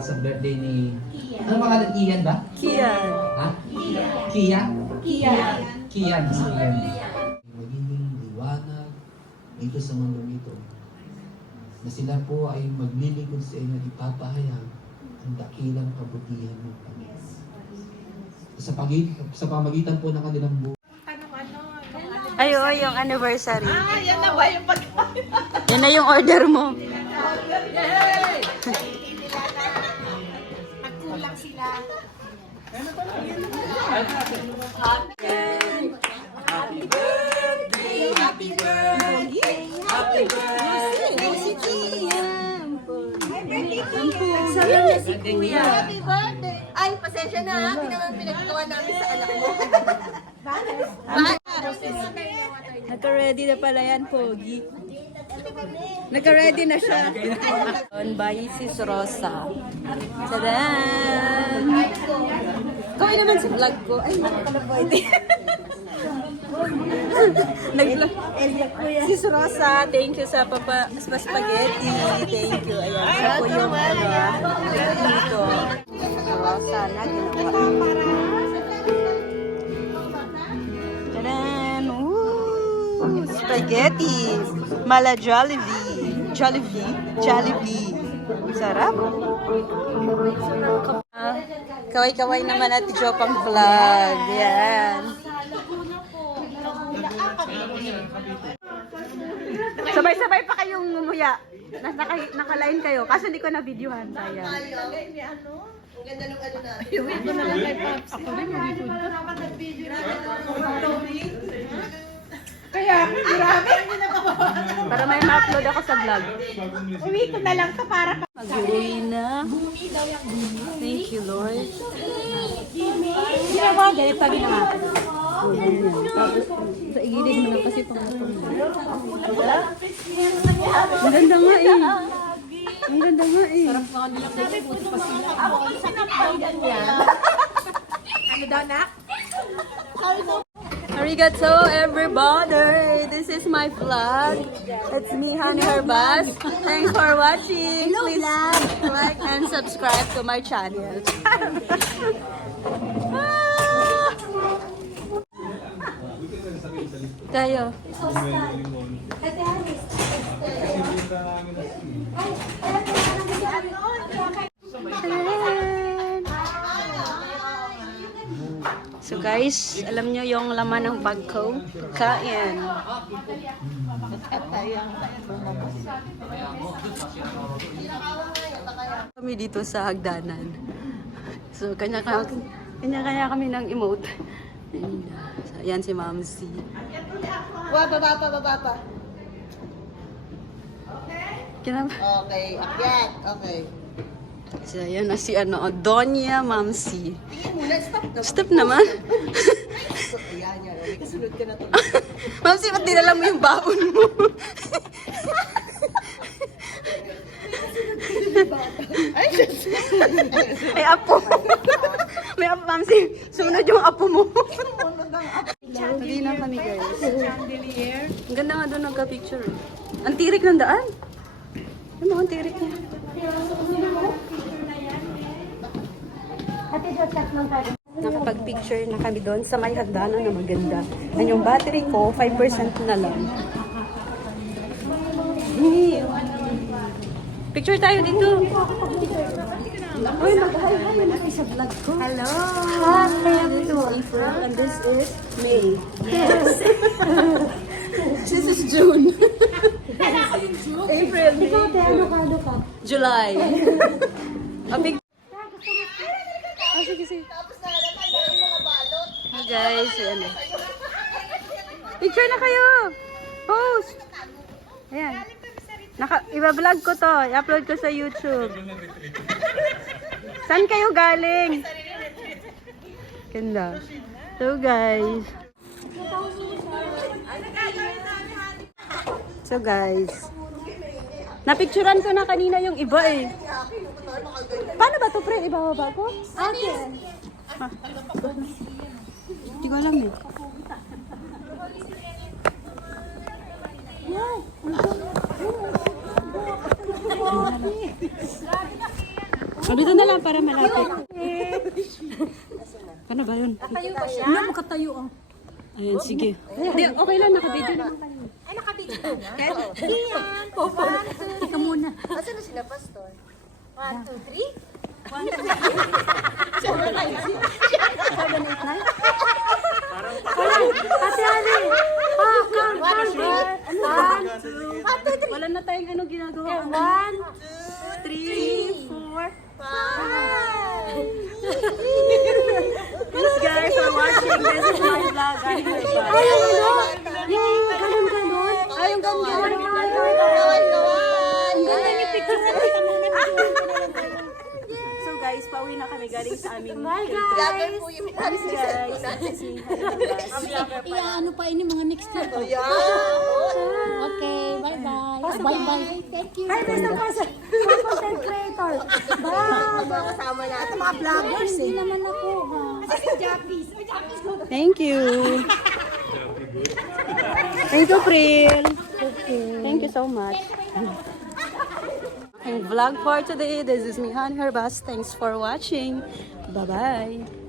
birthday ni... Ano pangalan? Ian ba? Kian. Ha? Kia? Kia. Kian. Si Kian. Magiging liwanag dito sa mundong ito na sila po ay maglilingkod sa inyo at ipapahayag ang dakilang kabutihan ng Panginoon. Sa, pagit, sa pamagitan po ng kanilang buhay. Ay, oo, yung anniversary. Ah, yan na ba yung pagkain? Yan na yung order mo. Magkulang si Kuya. Happy birthday! Ay, pasensya na. Hindi naman pinagkawa namin sa anak mo. Nagka-ready na pala yan, Pogi. Nagka-ready na siya. On by Sis Rosa. Tadaan! Kaway naman sa vlog ko. Ay, pwede. Nag-vlog. Sis Rosa, thank you sa papa sa spaghetti. Thank you. Ayan, siya po yung ano, dito. Rosa na ginawa. Tadaan! Woo! Spaghetti! Mala Jollibee! Jollibee! Jollibee! Sarap! Ah, Kaway-kaway naman at Jopang Vlog. Yan. Sabay-sabay pa kayong ngumuya. Nas naka, naka-line kayo. Kaso hindi ko na videohan. Sayang. Ang ganda ng ano natin. Iwi ko na lang kay Pops. Ako rin yung Kaya, grabe. Hindi na Para may ma-upload ako sa vlog. Uwi ko na lang ka para pa. Mag-uwi na. Thank you, Lord. Ginawa, ganit pa ginawa. Oh, ganyan. Tapos, sa igilid mo na kasi pangatong. Ang ganda nga eh. Ang ganda nga eh. Ano daw, nak? Arigato everybody! This is my vlog. It's me, Honey Herbas. Thanks for watching. Please like and subscribe to my channel. Ah! Tayo. Guys, alam nyo yung laman ng bag ko? Kain. Kami dito sa hagdanan. So kanya-kanya kanya-kanya kami ng emote. Ayan, si Mamsi. Wa, baba pa, baba pa. Kina Okay, akyat. Okay. So ayan na si ano, Donya Mamsi. Stop na. Step naman. Kasunod ka na to. Mamsi, ba't dinala mo yung baon mo? Ay, apo. May apo, Mamsi. Sumunod yung apo mo. Hindi na kami, guys. Ang ganda nga doon nagka-picture. Ang tirik ng daan. Ano ang tirik niya? Nakapag-picture na kami doon sa may hagdanan na maganda. And yung battery ko, 5% na lang. Hey, Picture tayo dito. Uy, mag-hi-hi na sa vlog ko. Hello! Hi! Is April and this is May. Yes! this is June. April, May. Ikaw, ano ka, ano ka? July. A big... Oh, sige, sige. Tapos na, natanda yung mga balot. Hi guys, ayan na. Picture na kayo! Post! Ayan. Naka, iba-vlog ko to. I-upload ko sa YouTube. Saan kayo galing? Ganda. So guys. So guys. Napicturan ko na kanina yung iba eh. Paano ba to pre? Ibababa ko? Akin. Hindi ko alam eh. Dito na lang para malapit. Paano ba yun? Tayo ba siya? Ano, makatayo oh. Ayan, sige. Hindi, okay lang, nakabidyo naman kayo. Ay, nakabidyo ka na? Iyan. One, two, Teka muna. Asan na sila, Pastor? One, two, three? Ate Ali! Ah, count, count, One, two, Wala na tayong ano ginagawa. One, two, three, four, Five. Thanks guys for watching. This is my vlog. Ay, yung ano? Yung ganun ganun? Ay, yung ganun ganun. Ang ganda ni picture na So guys, pauwi na kami galing sa aming Bye Vlogger po yung minari sa guys. Iya, ano pa ini mga next year. Okay, bye-bye. Bye-bye. Thank you. Hi, Mr. Pastor. Content creator. Bye. Kasama natin. Mga vloggers eh. Hindi naman ako. ha? Thank you. Thank you, Pril. Thank you so much. Ang vlog for today. This is Mihan Herbas. Thanks for watching. Bye-bye.